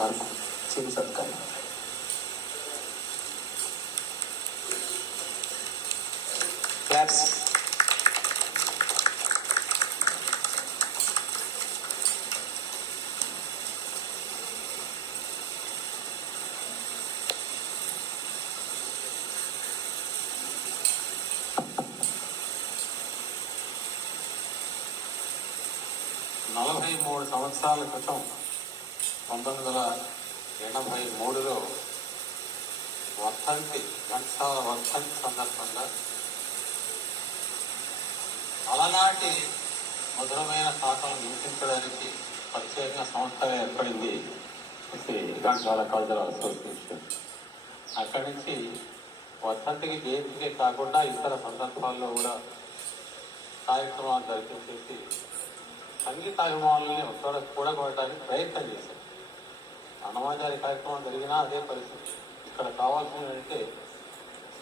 వారికి చిరు సత్కారం. క్లాప్స్. నలభై 43 సంవత్సరాల క్రితం 1983లో ఘంటసాల వర్ధంతి సందర్భంగా అలనాటి మధురమైన పాటలను వినిపించడానికి ప్రత్యేకంగా సంస్థ ఏర్పడింది ఘంటసాల కల్చరల్ అసోసియేషన్. అక్కడి నుంచి వర్ధంతికి జయంతికే కాకుండా ఇతర సందర్భాల్లో కూడా కార్యక్రమాలు జరిపించేసి సంగీతాభిమానుల్ని ఒక్కడ కూడగొట్టడానికి ప్రయత్నం చేశారు. అన్నమాచారి కార్యక్రమం జరిగినా అదే పరిస్థితి. ఇక్కడ కావాల్సింది అంటే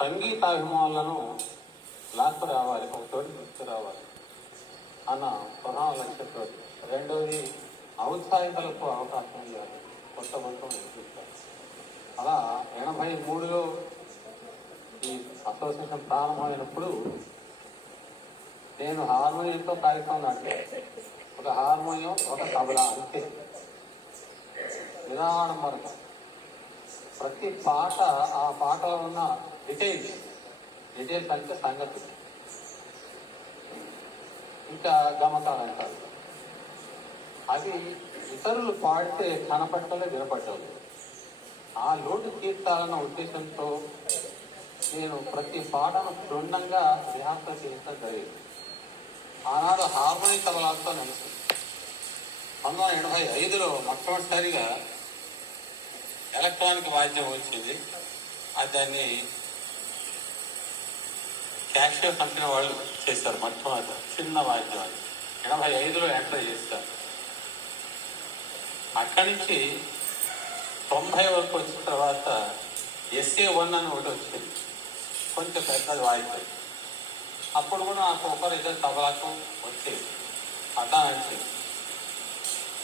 సంగీతాభిమానులను లాక్కు రావాలి, ఒకతోటి గుర్తు రావాలి అన్న ప్రధాన లక్ష్యంతో. రెండవది ఔత్సాహికులకు అవకాశం ఇవ్వాలి, కొత్త బంధం నిర్మించాలి. అలా 83లో ఈ అసోసియేషన్ ప్రారంభమైనప్పుడు నేను హార్మోనియంతో కార్యక్రమం నడిపాను. ఒక హార్మోనియం, ఒక తబలా, అంతే. నిదానం వరకు ప్రతి పాట, ఆ పాటలో ఉన్న డీటెయిల్స్ అంటే సంగతి, ఇంకా గమకాలు అంటారు. అవి ఇతరులు పాడితే కనపట్టలే, వినపట్టలేదు. ఆ లోటు తీర్చాలన్న ఉద్దేశంతో నేను ప్రతి పాటను క్షుణ్ణంగా రిహార్సల్ చేయడం జరిగింది. ఆనాడు హార్మోని తబలాతో నడిచింది. 1985లో మొట్టమొదటిసారిగా ఎలక్ట్రానిక్ వాద్యం వచ్చింది. దాన్ని క్యాషియో కంపెనీ వాళ్ళు చేశారు. మొట్టమొదటి చిన్న వాద్యం అది 85లో ఎంటర్ చేస్తారు. అక్కడి నుంచి 90 వరకు వచ్చిన తర్వాత SA1 అని ఒకటి వచ్చింది, కొంచెం పెద్దది వాయిద్యం. అప్పుడు కూడా నాకు ఒకరు ఇద్దరు తబలాకు వచ్చేది. అట్లా నడిచింది.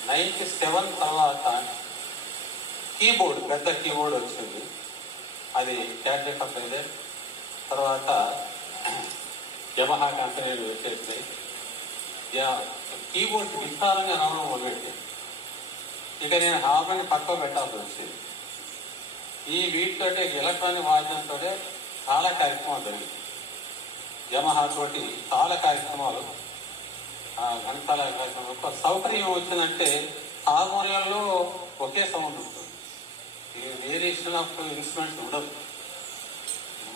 97 తర్వాత కీబోర్డ్, పెద్ద కీబోర్డ్ వచ్చింది. అది క్యాషియో కంపెనీ. తర్వాత యమహా కంపెనీలు వచ్చేసి కీబోర్డ్ విస్తారంగా రావడం మొదలెట్టింది. ఇక నేను హార్మోని పక్క పెట్టాల్సి వచ్చింది. ఈ వీటితో ఎలక్ట్రానిక్ వాద్యంతో చాలా కార్యక్రమాలు జరిగింది. యమహా తోటి చాలా కార్యక్రమాలు, ఘంటసాల కార్యక్రమం. ఒక సౌకర్యం వచ్చిందంటే హార్మోనియంలో ఒకే సౌండ్ ఉంటుంది, వేరియేషన్ ఆఫ్ ఇన్స్ట్రుమెంట్స్ ఉండదు,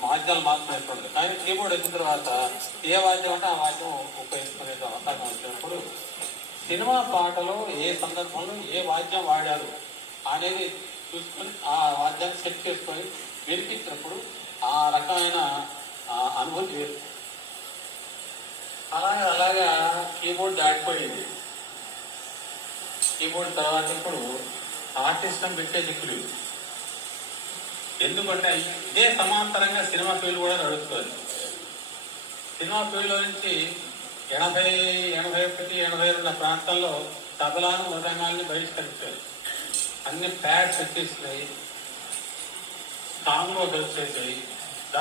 వాద్యాలు మాత్రమే ఉంటుంది. కానీ కీబోర్డ్ వచ్చిన తర్వాత ఏ వాద్యం అంటే ఆ వాద్యం ఉపయోగించుకునే అవకాశం వచ్చినప్పుడు సినిమా పాటలో ఏ సందర్భంలో ఏ వాద్యం వాడారు అనేది చూసుకొని ఆ వాద్యాన్ని సెట్ చేసుకొని వినిపించినప్పుడు ఆ రకమైన అనుభూతి వేరు. అలాగా కీబోర్డ్ దాటిపోయింది. కీబోర్డ్ తర్వాత ఇప్పుడు ఆర్టిస్ట్ని పెట్టే దిక్కులు. ఎందుకంటే ఇదే సమాంతరంగా సినిమా ఫీల్డ్ కూడా నడుస్తుంది. సినిమా ఫీల్డ్లో నుంచి 80, 81, 82 ప్రాంతాల్లో తబలాను, మృదంగాల్ని బహిష్కరించారు. అన్ని ప్యాడ్స్ వచ్చేసినాయి, సాంగ్లో వచ్చేసాయి.